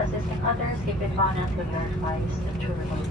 assisting others, keep it honest with your advice to remove.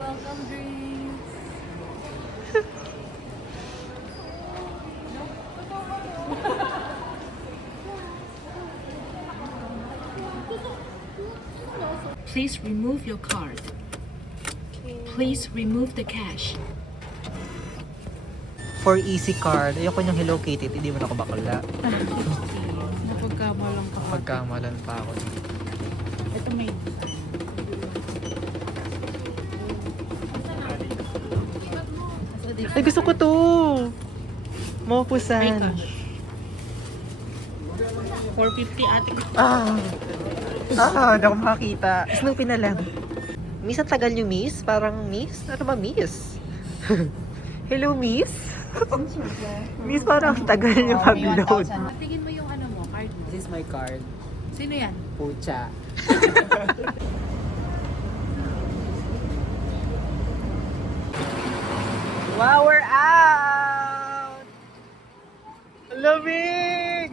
Welcome drinks. Please remove your card. Please remove the cash. For easy card, ayoko yung Hello Kitty, hindi mo na ako bakala. Napagkamalang pa. Pagkamalan pa ako. Ito may Ay, gusto ko to! Mapusan. 450 ate. Hindi ako makakita. Snoopy na lang. Miss, ang tagal nyo, Miss? Parang Miss? Ano ba, Miss? Hello, Miss? Miss, parang ang tagal nyo mag-load. Tingin mo yung ano mo, card mo. This is my card. Sino yan? Pucha. Wow, we're out! Lamig!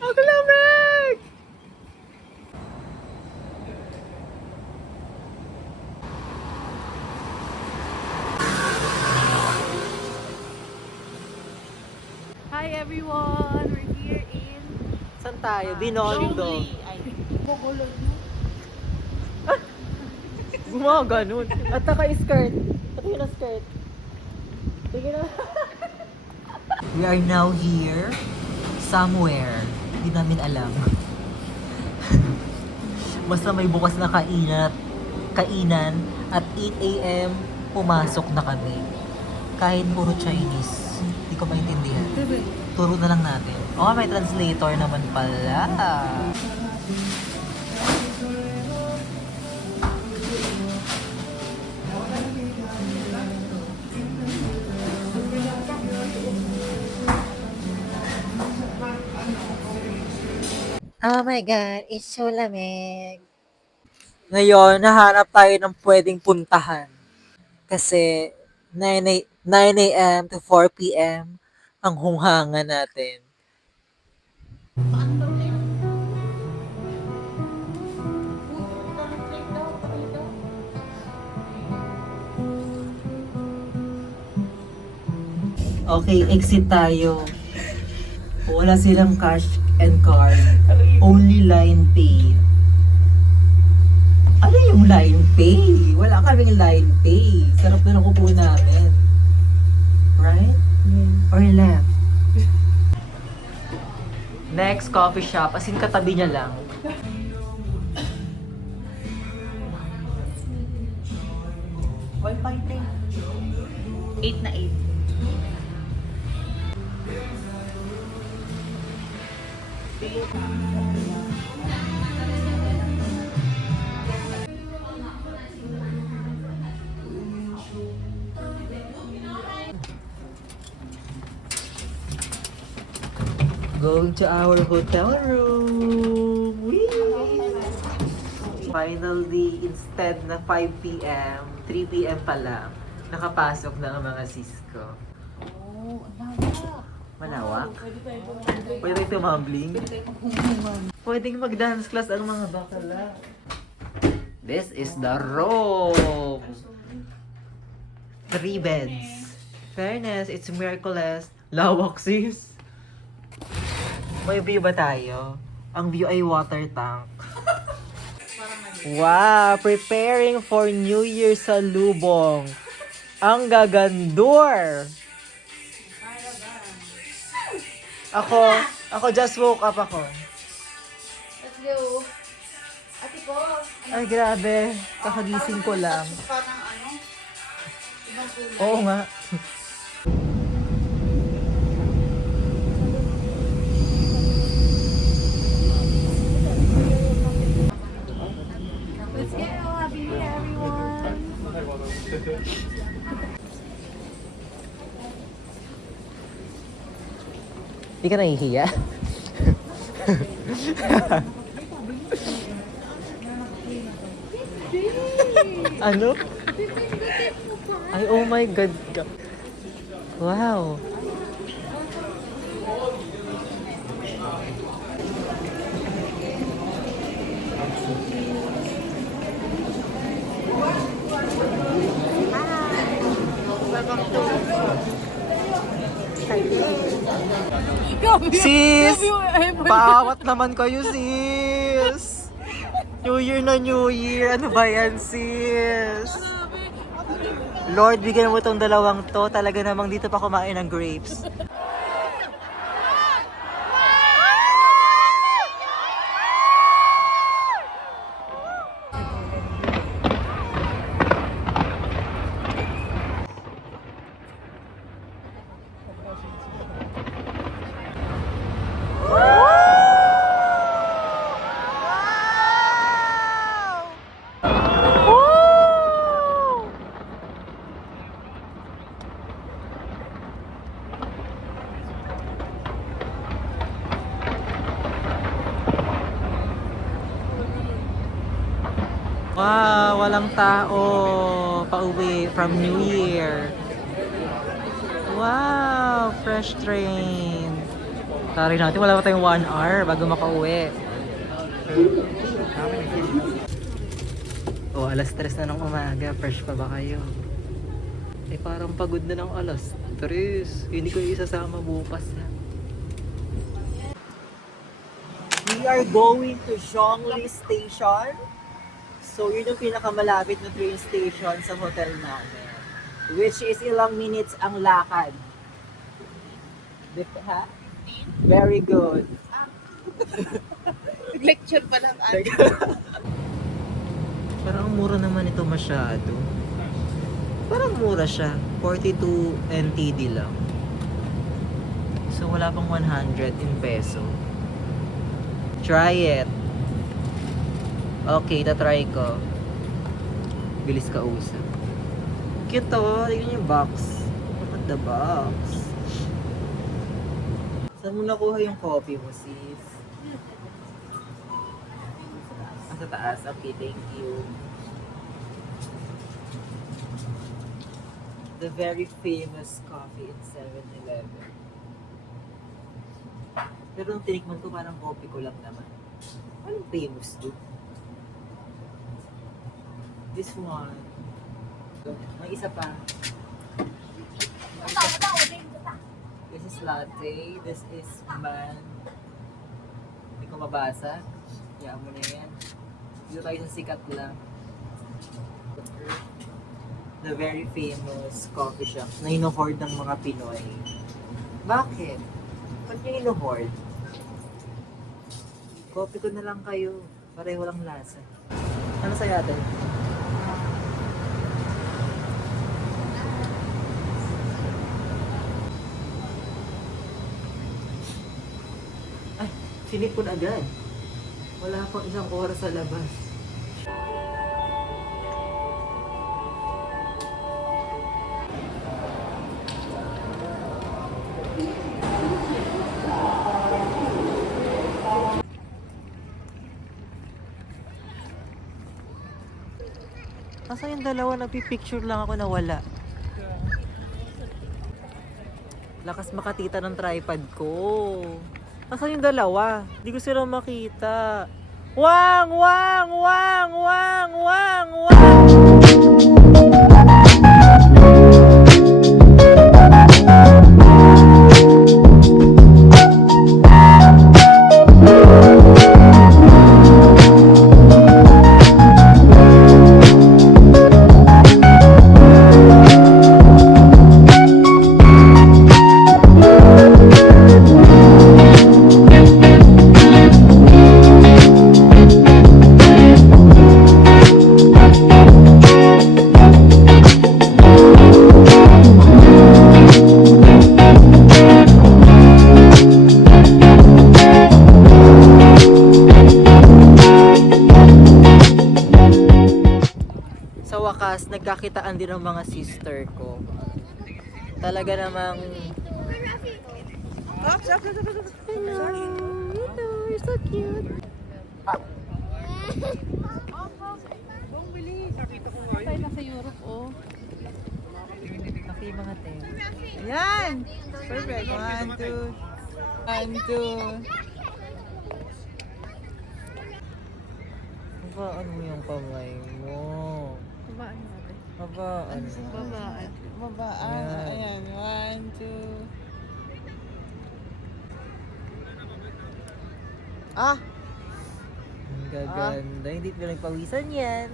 Ang lamig! Hi everyone! We're here in Saan tayo? Binondo. Ay, Bacolod. Gumaganon. At naka-skirt. Ito yung na-skirt. Sige na. We are now here. Somewhere. Hindi namin alam. Basta may bukas na kainan at 8 a.m. pumasok na kami. Kahit puro Chinese. Hindi ko maintindihan. Turo na lang natin. Oh, may translator naman pala. Oh my God, it's so lamig. Ngayon, nahanap tayo ng pwedeng puntahan. Kasi 9 a.m. to 4 p.m. ang hunghanga natin. Okay, exit tayo. Wala silang cash and card. Only line pay. Ano yung line pay? Wala kaming line pay. Sarap na ng upo namin. Right? Or left? Next coffee shop. As in, katabi niya lang. Wi-Fi din. 8 na 8. Going to our hotel room. Whee! Finally, instead na 5 p.m., 3 p.m. pa lang, nakapasok na ang mga Cisco. Oh, ang Malawak? Pwede tayo Pwede tayo tumambling? Pwede tayo pagpumuman. Pwedeng mag-dance class ang mga bakala. This is the room. 3 beds. Fairness, it's miraculous. Lawak, sis. May view ba tayo? Ang view ay water tank. Wow! Preparing for New Year sa Lubong. Ang gagandur! Ako just woke up ako. Let's go. Ate ko. Ay, grabe. Kakagising ko lang. Parang ano? Ibang kulay. Oo nga. Hindi ka nahihiya? Ano? Ay, oh my God. Wow. Sis! Paawat naman kayo, sis! New Year na New Year! Ano ba yan, sis? Lord, bigyan mo tong dalawang to. Talaga namang dito pa kumain ng grapes. Wow, walang tao. Pauwi from New Year. Wow, fresh train. Tari natin, wala pa tayong 1 hour bago makauwi. Oh, alas 3 na ng umaga. Fresh pa ba kayo? Eh, parang pagod na ng alas 3. Hindi ko isasama bukas na. We are going to Zhongli Station. So, yun yung pinakamalapit na train station sa hotel namin. Which is ilang minutes ang lakad. Ha? Very good. Lecture pa lang. Parang mura naman ito masyado. Parang mura siya. 42 NTD lang. So, wala pang 100 in peso. Try it. Okay, tatry ko. Bilis ka usap. Cute to. Tignan yung box. Look at the box. Saan mo nakuha yung coffee mo, sis? Sa taas. Okay, thank you. The very famous coffee in 7-Eleven. Pero nung tinikman ko, parang coffee ko lang naman. Anong famous doon? This one. May isa pa. This is latte. This is man. Hindi ko mabasa. Kaya mo na yan. Dito tayo sa sikat lang. The very famous coffee shop na ino-hoard ng mga Pinoy. Bakit? Ba't nyo ino-hoard? Coffee ko na lang kayo. Pareho lang lasa. Ano sa'yo ate? Ay, sinipon agad. Wala pang 1 oras sa labas. Asa yung dalawa, nagpipicture lang ako na wala. Lakas makatita ng tripod ko. Asa yung dalawa? Hindi ko sila makita. Wang! Wang! Wang! Wang! Wang! Wang! Sa wakas, nagkakitaan din ng mga sister ko. Talaga namang You're so cute. Tayo na sa Europe, oh. Kasi yung mga ten. Yan! Perfect. 1, 2. 1, 2. Babaan mo yung kamay mo. Babaan natin. Babaan mo. Babaan. Babaan. Ayan. Ayan. 1, 2. Ah! Ang gaganda. Hindi pinagpawisan yan.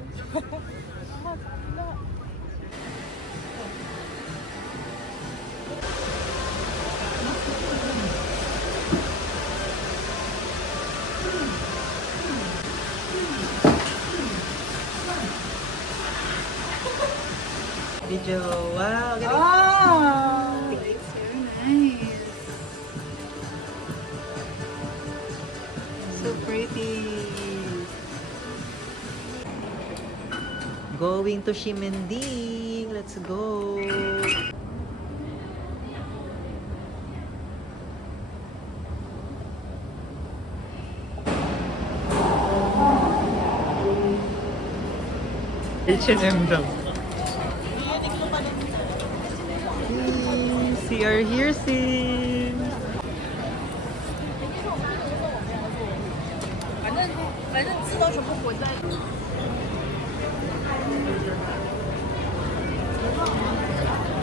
Video. Wow. Galing. Oh! It's so nice. So pretty. Going to Shimending. Let's go. H&M daw. See our here sis.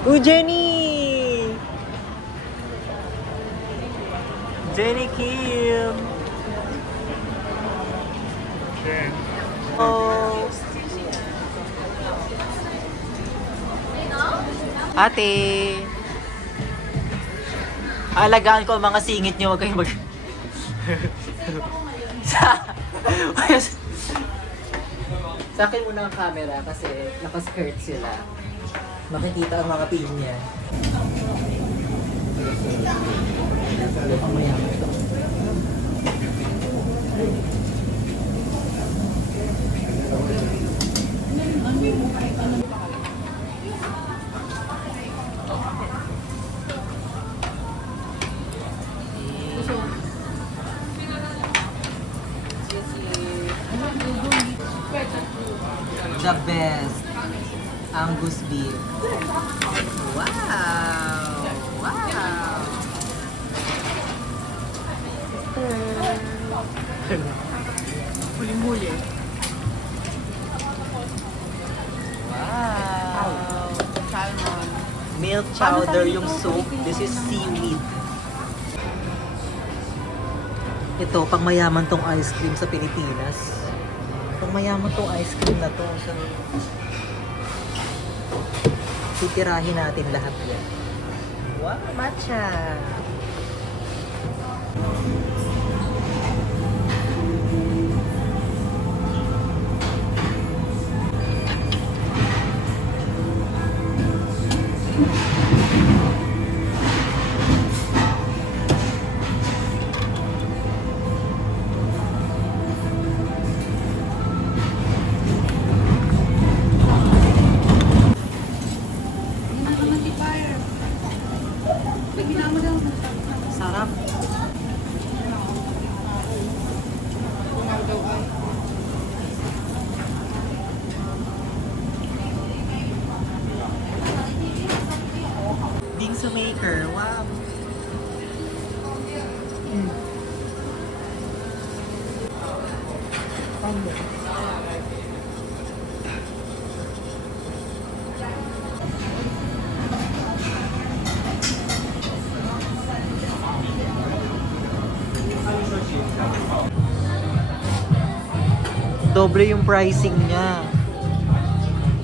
Oh, Jenny! Jenny Kim! Oh! Ate! Alagaan ko ang mga singit nyo, huwag kayong mag... Sa akin muna ang camera kasi naka-skirt sila. Makikita ang mga pinya. The best Angus beef. Wow! Wow! Huli-huli. Wow! Salmon. Milk chowder yung soup. This is seaweed. Ito, pang mayaman tong ice cream sa Pilipinas. Pang mayaman tong ice cream na to. So, titirahin natin lahat yan. Wow, matcha! Sarap. Bingsu maker. Wow. Doble yung pricing niya.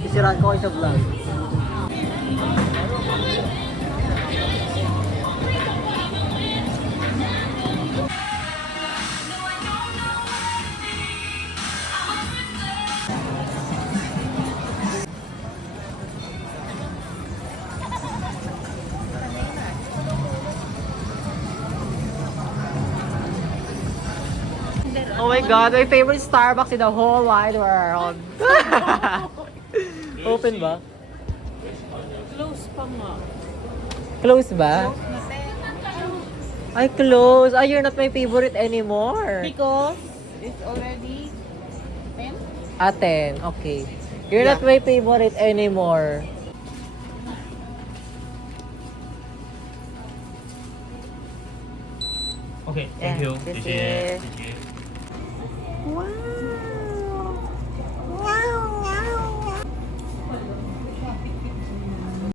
Isiraan ko kayo sa vlog. Oh my god, my favorite Starbucks in the whole wide world. Open ba? Close pa nga. Close ba? Ay, close. Ay, you're not my favorite anymore. Because it's already 10. 10. Okay. You're Yeah. not my favorite anymore. OK，thank you，谢谢，谢谢。 Wow.